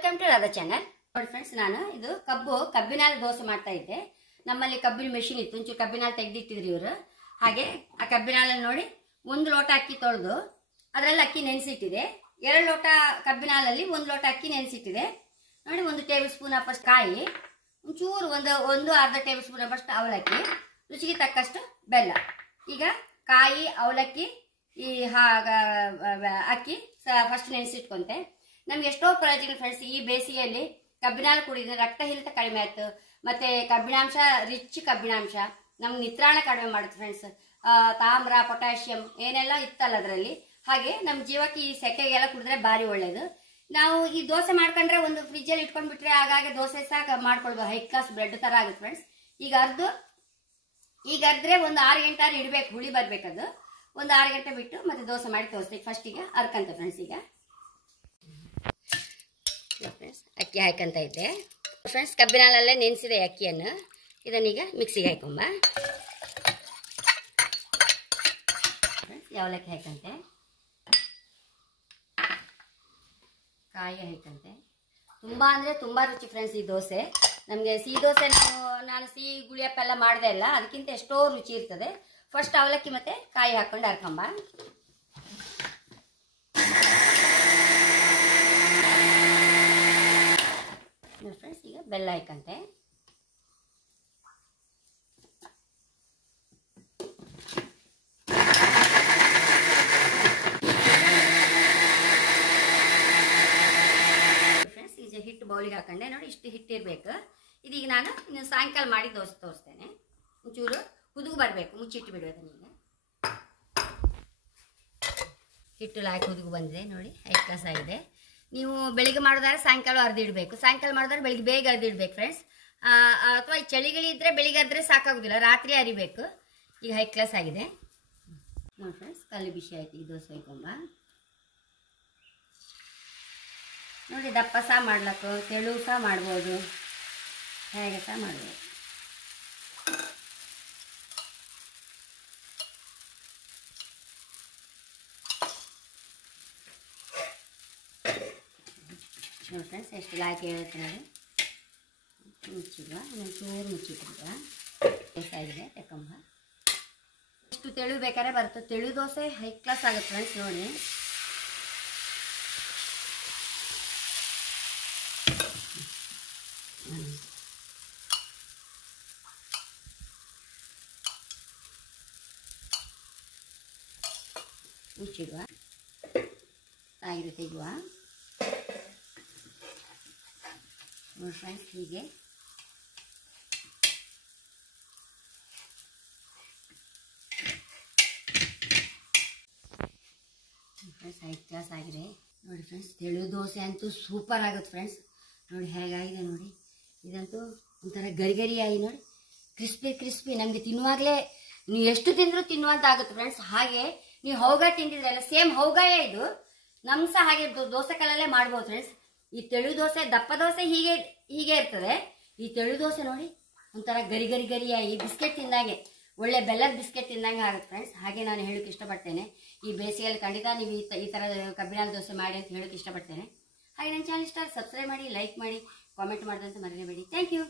Welcome to Radha channel. ನೋಡಿ friends, ನಾನು ಇದು ಕಬ್ಬಿನಾಲ ದೋಸೆ ಮಾಡ್ತಾ ಇದ್ದೆ. ನಮ್ಮಲ್ಲಿ ಕಬ್ಬಿನ ಮೆಷಿನ್ ಇತ್ತು, ಒಂಚೂರು ಕಬ್ಬಿನಾಲ ತೆಗೆದಿಟ್ಟಿದ್ರು ಇವರು. ಹಾಗೆ ಆ ಕಬ್ಬಿನಾಲ ನೋಡಿ 1 ಲೋಟ ಅಕ್ಕಿ ತೊಳೆದು ಅದರಲ್ಲಿ ಅಕ್ಕಿ ನೆನೆಸಿಟ್ಟಿದೆ. 2 ಲೋಟ ಕಬ್ಬಿನಾಲಲ್ಲಿ 1 ಲೋಟ ಅಕ್ಕಿ ನೆನೆಸಿಟ್ಟಿದೆ. ನೋಡಿ, 1 ಟೇಬಲ್ ಸ್ಪೂನ್ ಅಪ್ಪಷ್ಟು ಕಾಯಿ, ಒಂಚೂರು ಒಂದು ಅರ್ಧ ಟೇಬಲ್ ಸ್ಪೂನ್ ಅಪ್ಪಷ್ಟು ಅವಲಕ್ಕಿ, ರುಚಿಗೆ ತಕ್ಕಷ್ಟು ಬೆಲ್ಲ. ಈಗ ಕಾಯಿ, ಅವಲಕ್ಕಿ, ಈ ಅಕ್ಕಿ ಫಸ್ಟ್ ನೆನೆಸಿಟ್ಕೊಂತೆ. ನಮ್ಗೆ ಎಷ್ಟೋ ಪ್ರಯೋಜನ ಫ್ರೆಂಡ್ಸ್. ಈ ಬೇಸಿಗೆಯಲ್ಲಿ ಕಬ್ಬಿನಾಲ ಕುಡಿದ್ರೆ ರಕ್ತಹೀನತೆ ಕಡಿಮೆ ಆಯ್ತು, ಮತ್ತೆ ಕಬ್ಬಿನಾಂಶ, ರಿಚ್ ಕಬ್ಬಿನಾಂಶ ನಮ್ಗೆ ನಿತ್ರಾಣ ಕಡಿಮೆ ಮಾಡುತ್ತೆ ಫ್ರೆಂಡ್ಸ್. ತಾಮ್ರ, ಪೊಟ್ಯಾಷಿಯಂ ಏನೆಲ್ಲ ಇತ್ತಲ್ಲ ಅದರಲ್ಲಿ. ಹಾಗೆ ನಮ್ಮ ಜೀವಕ್ಕೆ ಈ ಸೆಕೆಗೆಲ್ಲ ಕುಡಿದ್ರೆ ಭಾರಿ ಒಳ್ಳೇದು. ನಾವು ಈ ದೋಸೆ ಮಾಡ್ಕೊಂಡ್ರೆ ಒಂದು ಫ್ರಿಜ್ಜಲ್ಲಿ ಇಟ್ಕೊಂಡ್ಬಿಟ್ರೆ ಆಗಾಗ ದೋಸೆ ಸಹ ಮಾಡ್ಕೊಳ್ಬೋದು. ಹೈ ಕ್ಲಾಸ್ ಬ್ರೆಡ್ ತರ ಆಗುತ್ತೆ ಫ್ರೆಂಡ್ಸ್. ಈಗ ಅರ್ದ್ರೆ ಒಂದು 6 ಗಂಟೆ ಇಡಬೇಕು, ಹುಳಿ ಬರ್ಬೇಕದು. ಒಂದು 6 ಗಂಟೆ ಬಿಟ್ಟು ಮತ್ತೆ ದೋಸೆ ಮಾಡಿ ತೋರಿಸ್ತೀವಿ. ಫಸ್ಟಿಗೆ ಅರ್ಕಂತ ಫ್ರೆಂಡ್ಸ್. ಈಗ ಫ್ರೆಂಡ್ಸ್ ಅಕ್ಕಿ ಹಾಕಂತ ಇದ್ದೆ ಫ್ರೆಂಡ್ಸ್. ಕಬ್ಬಿನಾಲಲ್ಲೇ ನೆನೆಸಿದೆ ಅಕ್ಕಿಯನ್ನು. ಇದನ್ನೀಗ ಮಿಕ್ಸಿಗೆ ಹಾಕೊಂಬ. ಅವಲಕ್ಕಿ ಹಾಕಂತೆ, ಕಾಯಿ ಹಾಕಂತೆ. ತುಂಬಾ ಅಂದ್ರೆ ತುಂಬಾ ರುಚಿ ಫ್ರೆಂಡ್ಸ್ ಈ ದೋಸೆ. ನಮಗೆ ಸಿಹಿ ದೋಸೆ ನಾನು ಸಿಹಿ ಗುಳಿಯಪ್ಪ ಎಲ್ಲ ಮಾಡದೆ ಇಲ್ಲ, ಅದಕ್ಕಿಂತ ಎಷ್ಟೋ ರುಚಿ ಇರ್ತದೆ. ಫಸ್ಟ್ ಅವಲಕ್ಕಿ ಮತ್ತೆ ಕಾಯಿ ಹಾಕೊಂಡು ಹರ್ಕೊಂಬ. ಫ್ರೆಂಡ್ಸ್ ಈಗ ಬೆಲ್ಲ ಹಾಕಂತೆ. ಫ್ರೆಂಡ್ಸ್ ಈಗ ಹಿಟ್ಟು ಬೌಲಿಗೆ ಹಾಕೊಂಡೆ. ನೋಡಿ, ಇಷ್ಟು ಹಿಟ್ಟು ಇರಬೇಕು. ಇದೀಗ ನಾನು ಇನ್ನು ಸಾಯಂಕಾಲ ಮಾಡಿ ದೋಸೆ ತೋರಿಸ್ತೇನೆ. ಒಂಚೂರು ಕುದುಗು ಬರಬೇಕು, ಮುಚ್ಚಿಟ್ಟು ಬಿಡಬೇಕು. ಈಗ ಹಿಟ್ಟು ಹಾಕಿ ಕುದುಗು ಬಂದಿದೆ ನೋಡಿ, 5 ಕ್ಲಾಸ್ ಆಗಿದೆ. ನೀವು ಬೆಳಿಗ್ಗೆ ಮಾಡಿದ್ರೆ ಸಾಯಂಕಾಲ ಅರ್ದಿಡ್ಬೇಕು, ಸಾಯಂಕಾಲ ಮಾಡಿದ್ರೆ ಬೆಳಿಗ್ಗೆ ಬೇಗ ಅರ್ದಿಡ್ಬೇಕು ಫ್ರೆಂಡ್ಸ್. ಅಥವಾ ಚಳಿಗಿಳಿ ಇದ್ರೆ ಬೆಳಿಗ್ಗೆ ಅರ್ದ್ರೆ ಸಾಕಾಗೋದಿಲ್ಲ, ರಾತ್ರಿ ಅರಿಬೇಕು. ಈಗ 5 ಕ್ಲಾಸ್ ಆಗಿದೆ ನೋಡಿ ಫ್ರೆಂಡ್ಸ್. ಕಲ್ಲು ಬಿಸಿ ಆಯ್ತು. ಈ ದೋಸೆ ಹಾಕೊಂಬ. ನೋಡಿ, ದಪ್ಪ ಸಹ ಮಾಡ್ಲಕ್ಕು, ತೆಳು ಸಹ ಮಾಡ್ಬೋದು, ಹೇಗೆ ಸಹ ಮಾಡ್ಬೋದು. ನೋಡಿ ಫ್ರೆಂಡ್ಸ್, ಎಷ್ಟು ಲಾಕಿ ಹೇಳುತ್ತೆ ನೋಡಿ. ಮುಚ್ಚಿಡುವ, ಒಂಚೂರು ಮುಚ್ಚಿಟ್ಟಿರುವ ಆಗಿದೆ. ತಕೊಂಬ. ಎಷ್ಟು ತೆಳು ಬೇಕಾದ್ರೆ ಬರುತ್ತೆ. ತೆಳು ದೋಸೆ 5 ಕ್ಲಾಸ್ ಆಗುತ್ತೆ ಫ್ರೆಂಡ್ಸ್. ನೋಡಿ, ಮುಚ್ಚಿಡುವ, ಆಗಿದೆ, ತೆಗುವ. ನೋಡಿ ಫ್ರೆಂಡ್ಸ್, ಹೀಗೆ ಫ್ರೆಂಡ್ಸ್ 5 ಕ್ಲಾಸ್ ಆಗಿದೆ ನೋಡಿ ಫ್ರೆಂಡ್ಸ್. ತೆಳು ದೋಸೆ ಅಂತೂ ಸೂಪರ್ ಆಗುತ್ತೆ ಫ್ರೆಂಡ್ಸ್. ನೋಡಿ ಹೇಗಾಗಿದೆ ನೋಡಿ. ಇದಂತೂ ಒಂಥರ ಗರಿ ಆಗಿ ನೋಡಿ, ಕ್ರಿಸ್ಪಿ. ನಮಗೆ ತಿನ್ನುವಾಗಲೇ ನೀವು ಎಷ್ಟು ತಿಂದರೂ ತಿನ್ನುವಂತ ಆಗುತ್ತೆ ಫ್ರೆಂಡ್ಸ್. ಹಾಗೆ ನೀವು ಹೌಗ ತಿಂದಿದ್ರಲ್ಲ, ಸೇಮ್ ಹೌಗಾಯೇ ಇದು. ನಮ್ ಸಹ ಹಾಗೆ ದೋಸೆ ಕಲ್ಲಲ್ಲೇ ಮಾಡ್ಬೋದು ಫ್ರೆಂಡ್ಸ್. ಈ ತೆಳು ದೋಸೆ, ದಪ್ಪ ದೋಸೆ ಹೀಗೆ ಇರ್ತದೆ. ಈ ತೆಳು ದೋಸೆ ನೋಡಿ ಒಂಥರ ಗರಿಯಾಗಿ ಬಿಸ್ಕೆಟ್ ತಿಂದಾಗೆ, ಒಳ್ಳೆ ಬೆಲ್ಲದ ಬಿಸ್ಕೆಟ್ ತಿಂದಂಗೆ ಆಗುತ್ತೆ ಫ್ರೆಂಡ್ಸ್. ಹಾಗೆ ನಾನು ಹೇಳೋಕೆ ಇಷ್ಟಪಡ್ತೇನೆ, ಈ ಬೇಸಿಗೆಯಲ್ಲಿ ಖಂಡಿತ ನೀವು ಈ ಥರ ಕಬ್ಬಿನಾಲ ದೋಸೆ ಮಾಡಿ ಅಂತ ಹೇಳೋಕೆ ಇಷ್ಟಪಡ್ತೇನೆ. ಹಾಗೆ ನನ್ನ ಚಾನಲ್ ಇಷ್ಟ ಸಬ್ಸ್ಕ್ರೈಬ್ ಮಾಡಿ, ಲೈಕ್ ಮಾಡಿ, ಕಾಮೆಂಟ್ ಮಾಡೋದಂತ ಮರೆಯಬೇಡಿ. Thank you.